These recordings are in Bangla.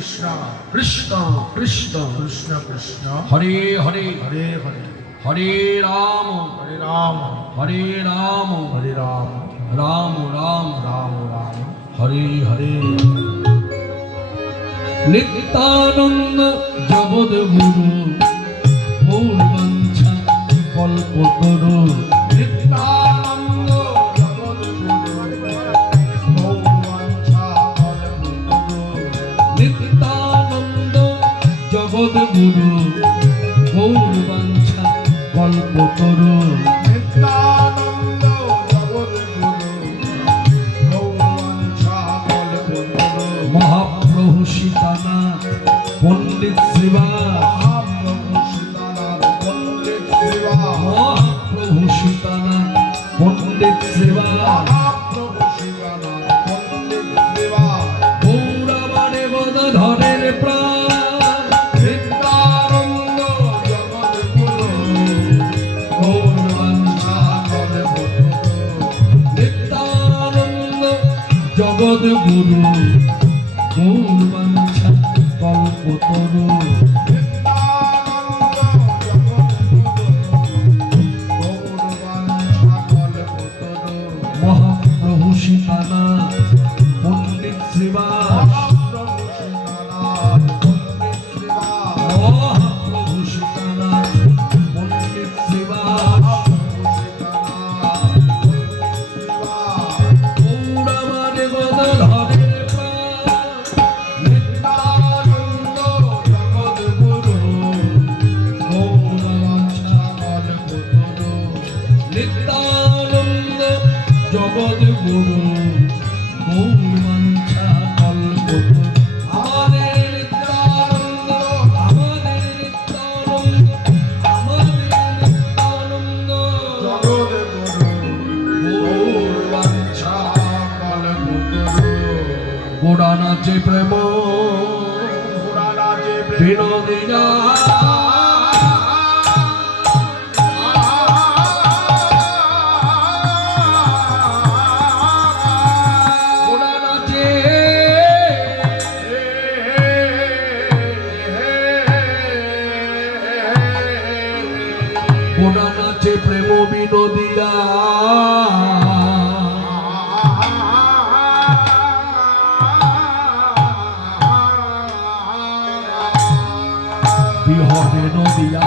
কৃষ্ণ কৃষ্ণ কৃষ্ণ কৃষ্ণ কৃষ্ণ হরে হরে হরে হরে হরে রাম হরে রাম হরে রাম হরে রাম রাম রাম রাম রাম হরে হরে। নিত্যানন্দ জগৎ গুরু মূল বাঞ্ছা কল্পতরু। নিত্যানন্দ নিত্যানন্দ জগৎ গুরু মূল বাঞ্ছা কল্পতরু। নিত্যানন্দ জগৎগুরু মহাপ্রভু সীতানাথ পণ্ডিত শ্রীবাস। মহাপ্রভু সীতানাথ পণ্ডিত শ্রীবাস। গৌরবারে গদাধরের প্রাণ। নিত্যানন্দ জগৎগুরু গৌরবাঞ্ছা নিত্যানন্দ জগৎ গুরু গৌরবাঞ্ছা কল্পতরু। মহাপ্রভু সীতানাথ পণ্ডিত শ্রীবাস। মহাপ্রভু সীতানাথ পণ্ডিত শ্রীবাস। গৌরবারে গদাধরের প্রাণ। নিত্যানন্দ জগৎগুরু গৌরবাঞ্ছা কল্পতরু। নিত্যানন্দ জগৎগুরু গৌরবাঞ্ছা কল্পতরু। আমাদের নিত্যানন্দ, আমাদের নিত্যানন্দ, আমাদের নিত্যানন্দ গৌরবাঞ্ছা। গোড়া নাচে প্রেম বিনোদিনা। গোড়া নাচে গোড়া নাচে প্রেম বিনোদিনা। বিহরে নদিয়া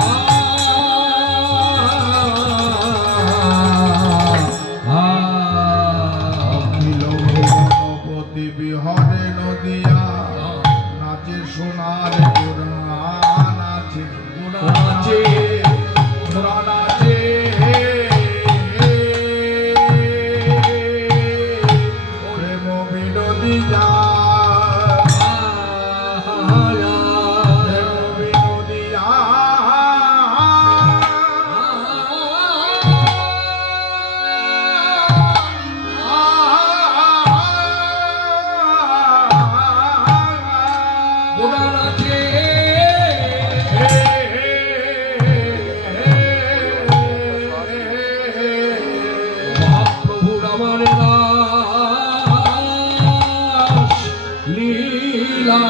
বিহরে নদিয়া নাচে সোনার গোড়া নাচে নাচে গোড়া নাচে প্রেম বিনোদী যা মহাপ্রভু রামার রাস লীলা।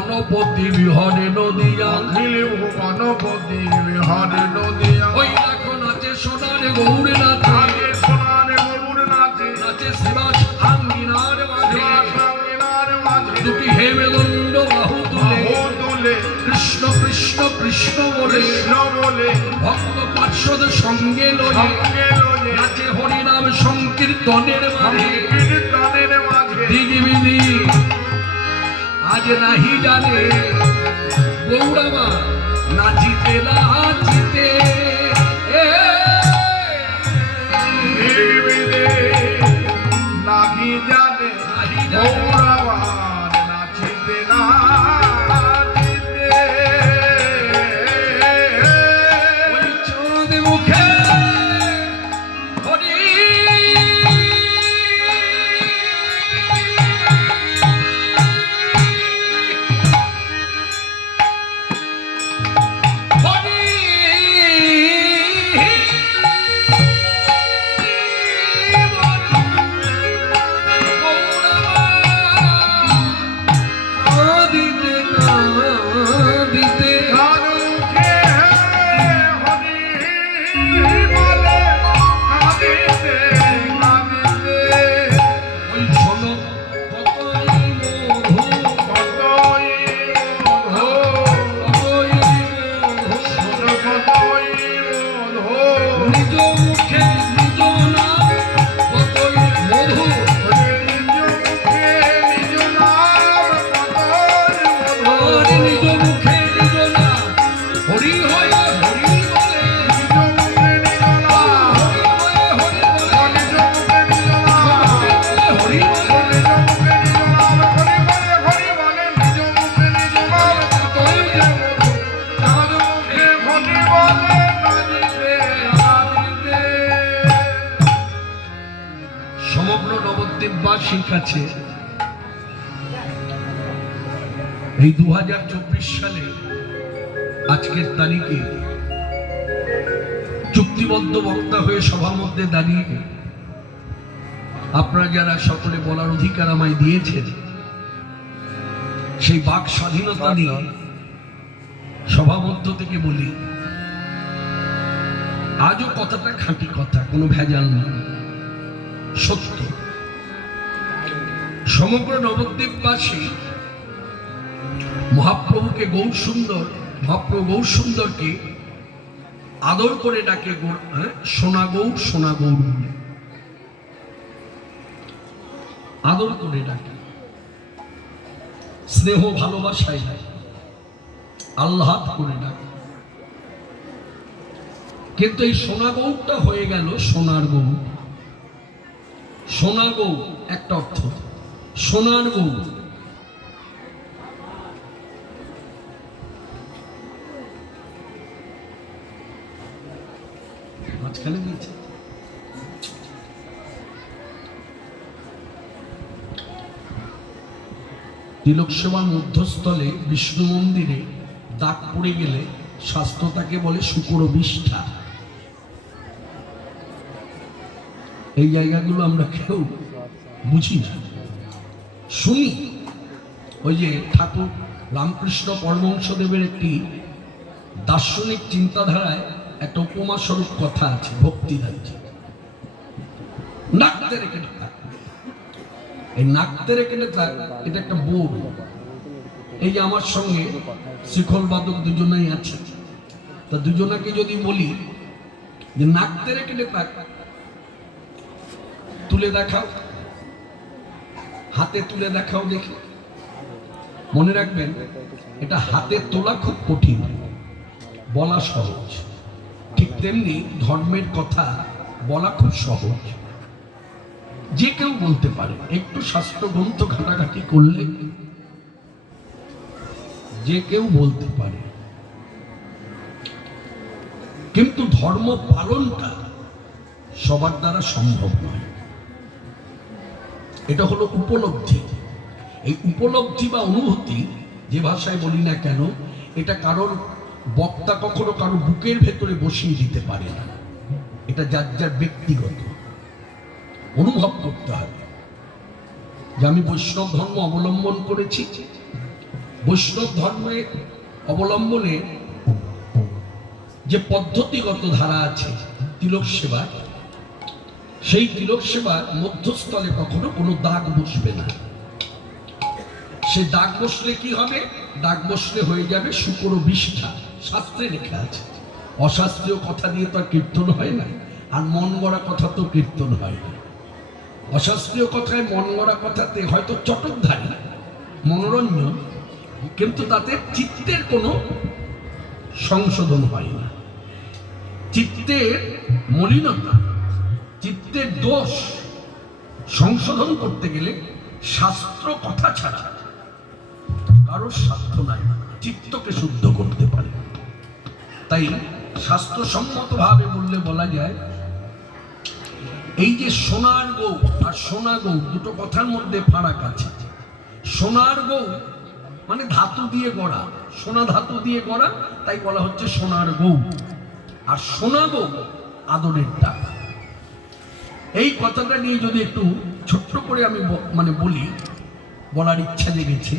ভুবনপতি বিহরে নদিয়া অখিল ভুবনপতি বিহারে নদিয়া ওই দেখো নাচে সোনার গৌরে নাচে নাচে সোনার গরুর নাচে নাচে শিবাস আঙ্গিনার মাঝে সাঙ্গিনার মাঝে দুটি হেমেদণ্ড বাহু তুলে বাহু তুলে কৃষ্ণ কৃষ্ণ কৃষ্ণ বলে কৃষ্ণ বলে ভক্ত পার্শ্বদের সঙ্গে লয়ে সঙ্গে লয়ে নাচে হরিনাম সংকীর্তনের মাঝে কীর্তনের মাঝে দিগবিদি আজ নাহি জানে গৌরামা নাচিতে নাচিতে বিবিদে নাহি জানে নাহি জানে গৌরবান নাচিতে নাচিতে ওই চাঁদ মুখে হরি হরি কাঁদিতে কাঁদিতে কানুকে হরি বলে কাঁদিতে কাঁদিতে ওই শোনো কতই মধু কতই মধু কতই মধু কতই মধু নিজ মুখে নিজ নাম কতই মধু আর নিজ মুখে নিজ নাম হরি হয়ে হরি বলে হরি বলে হরি বলে সমগ্র নবদ্বীপবাসীর কাছে এই 2024 সালে আজকের তারিখে চুক্তিবদ্ধ বক্তা হয়ে সভার মধ্যে দাঁড়িয়ে আপনারা যারা সকলে বলার অধিকার আমায় দিয়েছেন সেই বাক স্বাধীনতা নিয়ে সভা মধ্য থেকে বলি আজও কথাটা খাঁটি কথা, কোনো ভেজাল নয়, সত্য। সমগ্র নবদ্বীপবাসী মহাপ্রভুকে গৌর সুন্দর, মহাপ্রভু গৌর সুন্দরকে আদর করে ডাকে সোনা গৌর সোনা গৌর বলে আদর করে ডাকে, স্নেহ ভালোবাসায় ডাকে, আহ্লাদ করে ডাকে। কিন্তু এই সোনা গৌরটা হয়ে গেল সোনার গৌর। সোনা গৌর একটা অর্থ, সোনার গৌর মাঝখানে দিয়েছে। তিলক সেবার মধ্যস্থলে বিষ্ণু মন্দিরে দাগ পড়ে গেলে শাস্ত্র তাকে বলে শুকর বিষ্ঠা। এই জায়গাগুলো আমরা কেউ বুঝি না, শুনি। ওই যে ঠাকুর রামকৃষ্ণ পরমহংসদেবের একটি দার্শনিক চিন্তাধারায় একটা উপমা স্বরূপ কথা আছে, ভক্তি রাজ্যে নাকতে রেখে থাক। এই নাকতে রেখে থাক এটা একটা বোর্ড। এই যে আমার সঙ্গে শিখল বাদক দুজনেই আছে, তা দুজনাকে যদি বলি যে নাকতে রেখে থাক, তুলে দেখাও, হাতে তুলে দেখাও দেখি। মনে রাখবেন এটা হাতে তোলা খুব কঠিন, বলা সহজ। ঠিক তেমনি ধর্মের কথা বলা খুব সহজ, যে কেউ বলতে পারে। একটু শাস্ত্র গ্রন্থ ঘাটাঘাটি করলে যে কেউ বলতে পারে, কিন্তু ধর্ম পালনটা সবার দ্বারা সম্ভব নয়। এটা হলো উপলব্ধি। এই উপলব্ধি বা অনুভূতি যে ভাষায় বলি না কেন, এটা কারোর বক্তা কখনো কারো বুকের ভেতরে বসিয়ে দিতে পারে না। এটা যার যার ব্যক্তিগত অনুভব করতে হবে যে আমি বৈষ্ণব ধর্ম অবলম্বন করেছি, বৈষ্ণব ধর্মে অবলম্বনে যে পদ্ধতিগত ধারা আছে তিলক সেবা, সেই তিলক সেবার মধ্যস্থলে কখনো কোনো দাগ বসবে না। সে দাগ বসলে কি হবে? দাগ বসলে হয়ে যাবে শুকর বিষ্ঠা, শাস্ত্রে লেখা আছে। অশাস্ত্রীয় কথা দিয়ে তো আর কীর্তন হয় না, আর মন গড়া কথা তো কীর্তন হয় না। অশাস্ত্রীয় কথায়, মন গড়া কথাতে হয়তো চটকধারী মনোরঞ্জন, কিন্তু তাতে চিত্তের কোনো সংশোধন হয় না। চিত্তের মলিনতা, চিত্তের দোষ সংশোধন করতে গেলে শাস্ত্র কথা ছাড়া কারোর সাধ্য নাই চিত্তকে শুদ্ধ করতে পারে। তাই শাস্ত্রসম্মত ভাবে বললে বলা যায়, এই যে সোনার গৌ আর সোনা গৌ দুটো কথার মধ্যে ফারাক আছে। সোনার গৌ মানে ধাতু দিয়ে গড়া, সোনা ধাতু দিয়ে গড়া, তাই বলা হচ্ছে সোনার গৌ। আর সোনা গৌ আদরের টাকা। এই কথাটা নিয়ে যদি একটু ছোট্ট করে আমি বলি, বলার ইচ্ছা জেগেছে।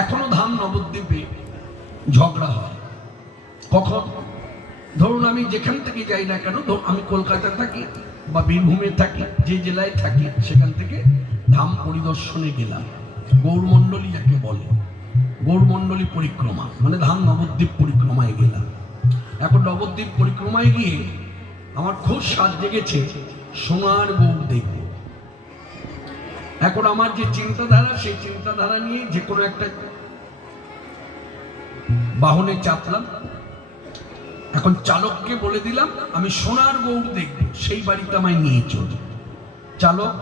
এখনো ধাম নবদ্বীপে ঝগড়া হয়। কখন? ধরুন আমি যেখান থেকে যাই না কেন, আমি কলকাতা থাকি বা বীরভূমে থাকি, যে জেলায় থাকি, সেখান থেকে ধাম পরিদর্শনে গেলাম। গৌরমণ্ডলী যাকে বলে, গৌরমণ্ডলী পরিক্রমা মানে ধাম নবদ্বীপ পরিক্রমায় গেলাম। এখন নবদ্বীপ পরিক্রমায় গিয়ে আমার খুব স্বাদ জেগেছে সোনার গৌর দেখব। এখন আমার যে চিন্তাধারা, সেই চিন্তাধারা নিয়ে যে কোনো একটা বাহনে চাপলাম। এখন চালককে বলে দিলাম আমি সোনার গৌর দেখব, সেই বাড়িতে আমায় নিয়ে চলি। চালক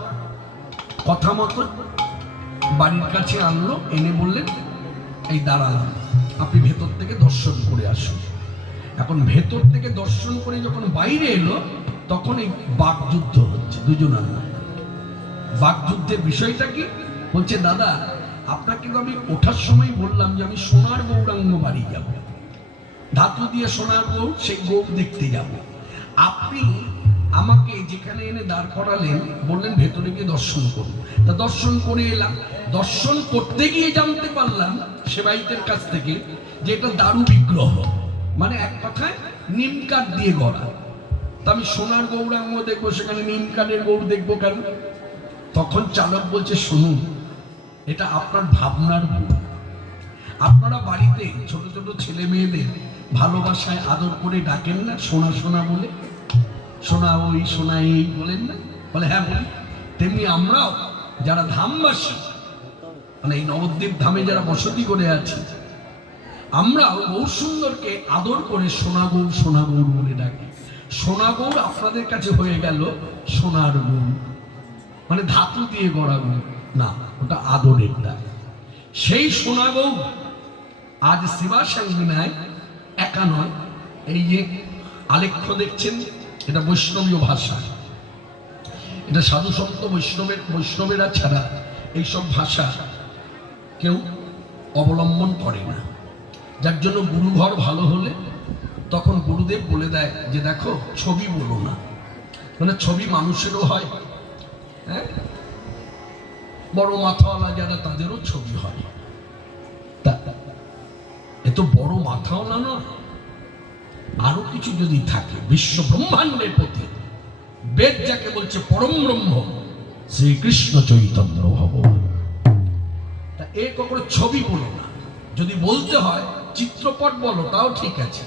কথা মতো বাড়ির কাছে আনলো, এনে বললেন এই দাঁড়ালাম, আপনি ভেতর থেকে দর্শন করে আসুন। এখন ভেতর থেকে দর্শন করে যখন বাইরে এলো, তখন এই বাকযুদ্ধ হচ্ছে দুজনের মধ্যে। বাকযুদ্ধের বিষয়টা কি? বলছে দাদা আপনাকে তো আমি ওঠার সময় বললাম যে আমি সোনার গৌরাঙ্গ বাড়ি যাব, ধাতু দিয়ে সোনার গৌর, সেই গৌর দেখতে যাব। আপনি আমাকে যেখানে এনে দাঁড় করালেন, বললেন ভেতরে গিয়ে দর্শন করুন। তা দর্শন করে এলাম। দর্শন করতে গিয়ে জানতে পারলাম সেবাইতের কাছ থেকে যে এটা দারু বিগ্রহ, মানে এক কথায় নিম কাঠ দিয়ে গড়া। তা আমি সোনার গৌরাঙ্গ দেখবো, সেখানে নিম কাঠের গৌর দেখবো কেন? তখন চালক বলছে শুনুন, এটা আপনার ভাবনার ভুল। আপনারা বাড়িতে ছোট ছোট ছেলে মেয়েদের ভালোবাসায় আদর করে ডাকেন না সোনা সোনা বলে? সোনা ওই সোনা এই বলেন না? বলে হ্যাঁ বলি। তেমনি আমরাও যারা ধামবাসী, মানে এই নবদ্বীপ ধামে যারা বসতি করে আছি, আমরাও গৌর সুন্দরকে আদর করে সোনা গৌর বলে ডাকি। সোনা গৌর আপনাদের কাছে হয়ে গেল সোনার গৌর, মানে ধাতু দিয়ে গড়া গৌর না, ওটা আদরের ডাক। সেই সোনা গৌর আজ সেবা সাঙ্গিনায় একা নয়। এই যে আলেখ্য দেখছেন, এটা বৈষ্ণবীয় ভাষা। এটা সাধু সন্ত বৈষ্ণবেরা ছাড়া এইসব ভাষা কেউ অবলম্বন করে না। যার জন্য গুরুঘর ভালো হলে তখন গুরুদেব বলে দেয় যে দেখো ছবি বলো না, মানে ছবি মানুষেরও হয়, হ্যাঁ, বড় মাথাওয়ালা যারা তাদেরও ছবি হয়। এত বড় মাথাওয়ালা নয়, আরো কিছু যদি থাকে বিশ্ব ব্রহ্মাণ্ডের প্রতি, বেদ যাকে বলছে পরম ব্রহ্ম শ্রীকৃষ্ণ চৈতন্য ভগবান, তা এ কখনো ছবি বলো না। যদি বলতে হয় চিত্রপট বলো, তাও ঠিক আছে।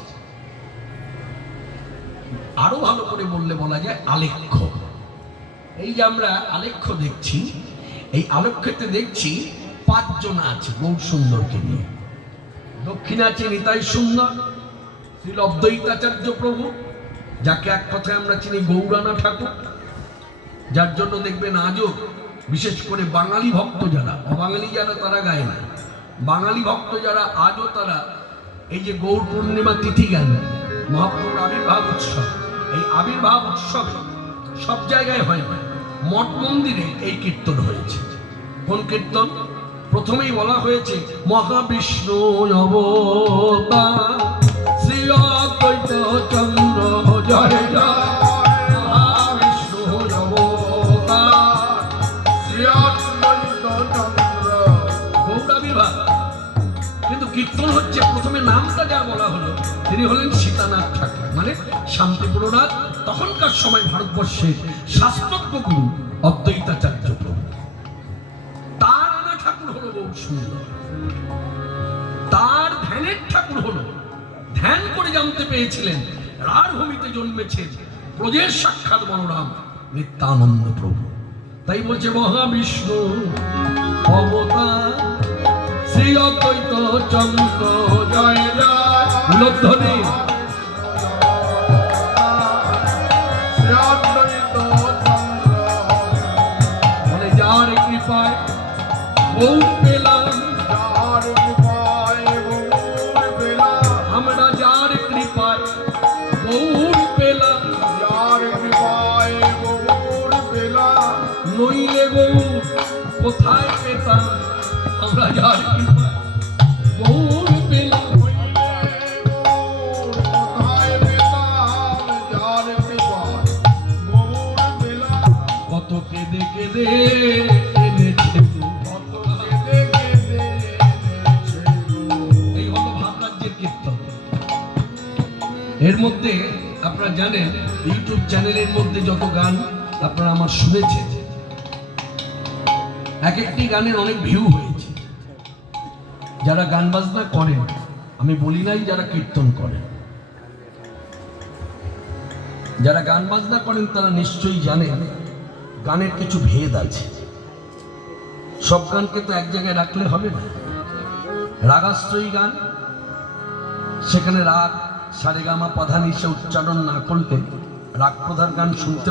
আরো ভালো করে বললে বলা যায় আলেখ্য। এই যে আমরা আলেখ্য দেখছি, এই আলেখ্যতে দেখছি 5 জন আছে গৌর সুন্দরকে নিয়ে। দক্ষিণে আছে নিতাই সুন্দর, শ্রীল অদ্বৈতাচার্য প্রভু, যাকে এক কথায় আমরা চিনি গৌরানা ঠাকুর, যার জন্য দেখবেন আজও বিশেষ করে বাঙালি ভক্ত যারা, অবাঙালি যারা তারা গায় না, বাঙালি ভক্ত যারা আজও তারা এই যে গৌর পূর্ণিমা তিথি গেল, মহাপ্রভুর আবির্ভাব উৎসব, এই আবির্ভাব উৎসব সব জায়গায় হয় না, মঠ মন্দিরে এই কীর্তন হয়েছে। কোন কীর্তন? প্রথমেই বলা হয়েছে মহাবিষ্ণু অবতার শ্রী অদ্বৈত চন্দ্র জয় জয়, মহাবিষ্ণু অবতার শ্রী অদ্বৈত চন্দ্র, গৌর আবির্ভাব। কীর্তন হচ্ছে, প্রথমে নামটা যা বলা হলো, তিনি হলেন সীতানাথ ঠাকুর, মানে শান্তিপুরনাথ। তখনকার সময় ভারতবর্ষের শাস্ত্রজ্ঞ গুরু অদ্বৈতাচার্য প্রভু। তার আনা ঠাকুর হলো বহু সুন্দর, তার ধ্যানের ঠাকুর হলো, ধ্যান করে জানতে পেয়েছিলেন রার ভূমিতে জন্মেছেন ব্রজের সাক্ষাৎ বলরাম নিত্যানন্দ প্রভু। তাই বলছে মহাবিষ্ণু অবতার শ্রী অদ্বৈত চন্দ্র জয় জয় উলধ্বনি। শ্রী অদ্বৈত চন্দ্র বলে যার কৃপায় গৌর পেলাম, যার কৃপায় গৌর পেলাম, আমরা যার কৃপায় গৌর পেলাম, যার কৃপায় গৌর পেলাম, নইলে গৌর কোথায় পেতাম, আমরা যার কৃপায় গৌর পেলাম। কোথায় পেতাম, যার কৃপায় গৌর পেলাম, কত কেঁদে কেঁদে এনেছে গো। কত কেঁদে কেঁদে এনেছে গো। এই হলো ভাবরাজ্যের কীর্তন। এর মধ্যে আপনারা জানেন ইউটিউব চ্যানেলের মধ্যে যত গান আপনারা আমার শুনেছেন, এক একটি গানের অনেক ভিউ হয়েছে। যারা গান বাজনা করেন, আমি বলি নাই যারা কীর্তন করেন, যারা গান বাজনা করেন তারা নিশ্চয়ই জানেন গানের কিছু ভেদ আছে। সব গানকে তো এক জায়গায় রাখলে হবে না। রাগাশ্রয়ী গান, সেখানে রাগ সারেগামা পাধানিসা উচ্চারণ না করলে রাগ প্রধান গান শুনতে